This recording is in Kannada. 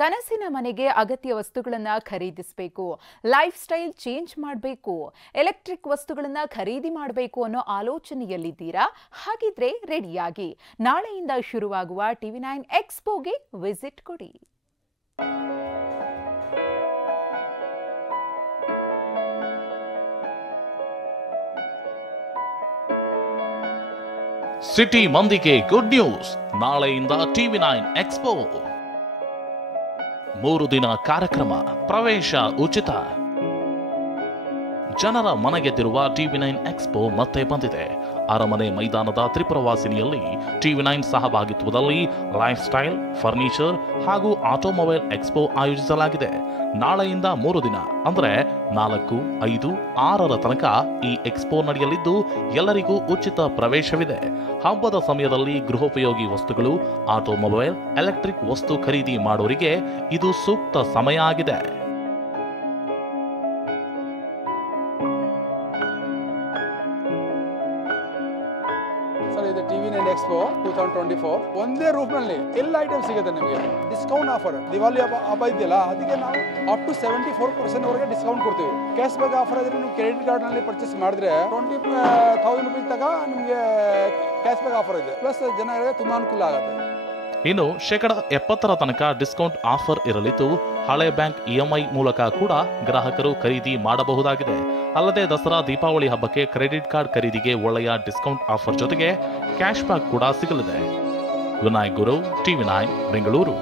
ಕನಸಿನ ಮನೆಗೆ ಅಗತ್ಯ ವಸ್ತುಗಳನ್ನು ಖರೀದಿಸಬೇಕು, ಲೈಫ್ ಸ್ಟೈಲ್ ಚೇಂಜ್ ಮಾಡಬೇಕು, ಎಲೆಕ್ಟ್ರಿಕ್ ವಸ್ತುಗಳನ್ನು ಖರೀದಿ ಮಾಡಬೇಕು ಅನ್ನೋ ಆಲೋಚನೆಯಲ್ಲಿದ್ದೀರಾ? ಹಾಗಿದ್ರೆ ರೆಡಿಯಾಗಿ ನಾಳೆಯಿಂದ ಶುರುವಾಗುವ TV9 ಎಕ್ಸ್ಪೋಗೆ ವಿಸಿಟ್ ಕೊಡಿ. ಸಿಟಿ ಮಂದಿಗೆ ಗುಡ್ ನ್ಯೂಸ್. ನಾಳೆಯಿಂದ TV9 ಎಕ್ಸ್ಪೋ 3 ದಿನ ಕಾರ್ಯಕ್ರಮ, ಪ್ರವೇಶ ಉಚಿತ. ಜನರ ಮನಗೆದ್ದಿರುವ TV9 ಎಕ್ಸ್ಪೋ ಮತ್ತೆ ಬಂದಿದೆ. ಅರಮನೆ ಮೈದಾನದ ತ್ರಿಪುರವಾಸಿನಿಯಲ್ಲಿ TV9 ಸಹಭಾಗಿತ್ವದಲ್ಲಿ ಲೈಫ್ ಸ್ಟೈಲ್, ಫರ್ನಿಚರ್ ಹಾಗೂ ಆಟೋಮೊಬೈಲ್ ಎಕ್ಸ್ಪೋ ಆಯೋಜಿಸಲಾಗಿದೆ. ನಾಳೆಯಿಂದ 3 ದಿನ ಅಂದ್ರೆ 4, 5, 6ರ ತನಕ ಈ ಎಕ್ಸ್ಪೋ ನಡೆಯಲಿದ್ದು ಎಲ್ಲರಿಗೂ ಉಚಿತ ಪ್ರವೇಶವಿದೆ. ಹಬ್ಬದ ಸಮಯದಲ್ಲಿ ಗೃಹೋಪಯೋಗಿ ವಸ್ತುಗಳು, ಆಟೋಮೊಬೈಲ್, ಎಲೆಕ್ಟ್ರಿಕ್ ವಸ್ತು ಖರೀದಿ ಮಾಡೋರಿಗೆ ಇದು ಸೂಕ್ತ ಸಮಯ ಆಗಿದೆ. ಇದು TV9 ಎಕ್ಸ್ಪೋ 2024 ಒಂದೇ ರೂಫ್ ನಲ್ಲಿ ಎಲ್ಲ ಐಟಮ್ ಸಿಗುತ್ತೆ ನಿಮಗೆ. ಡಿಸ್ಕೌಂಟ್ ಆಫರ್, ದಿವಾಲಿ ಹಬ್ಬ ಇದೆಯಲ್ಲ, ಅದಕ್ಕೆ ನಾವು ಅಪ್ ಟು 74% ವರೆಗೆ ಡಿಸ್ಕೌಂಟ್ ಕೊಡ್ತೀವಿ. ಕ್ಯಾಶ್ ಬ್ಯಾಕ್ ಆಫರ್ ಇದ್ರೆ ನೀವು ಕ್ರೆಡಿಟ್ ಕಾರ್ಡ್ ನಲ್ಲಿ ಪರ್ಚೇಸ್ ಮಾಡಿದ್ರೆ 20,000 ರೂಪಾಯಿ ತನಕ ನಿಮಗೆ ಕ್ಯಾಶ್ ಬ್ಯಾಕ್ ಆಫರ್ ಇದೆ. ಪ್ಲಸ್ ಜನರಿಗೆ ತುಂಬಾ ಅನುಕೂಲ ಆಗುತ್ತೆ. ಇನ್ನು 70% ತನಕ ಡಿಸ್ಕೌಂಟ್ ಆಫರ್ ಇರಲಿದ್ದು ಹಳೆ ಬ್ಯಾಂಕ್ EMI ಮೂಲಕ ಕೂಡ ಗ್ರಾಹಕರು ಖರೀದಿ ಮಾಡಬಹುದಾಗಿದೆ. ಅಲ್ಲದೆ ದಸರಾ, ದೀಪಾವಳಿ ಹಬ್ಬಕ್ಕೆ ಕ್ರೆಡಿಟ್ ಕಾರ್ಡ್ ಖರೀದಿಗೆ ಒಳ್ಳೆಯ ಡಿಸ್ಕೌಂಟ್ ಆಫರ್ ಜೊತೆಗೆ ಕ್ಯಾಶ್ ಬ್ಯಾಕ್ ಕೂಡ ಸಿಗಲಿದೆ. ವಿನಾಯಕ್ ಗುರು, TV9 ಬೆಂಗಳೂರು.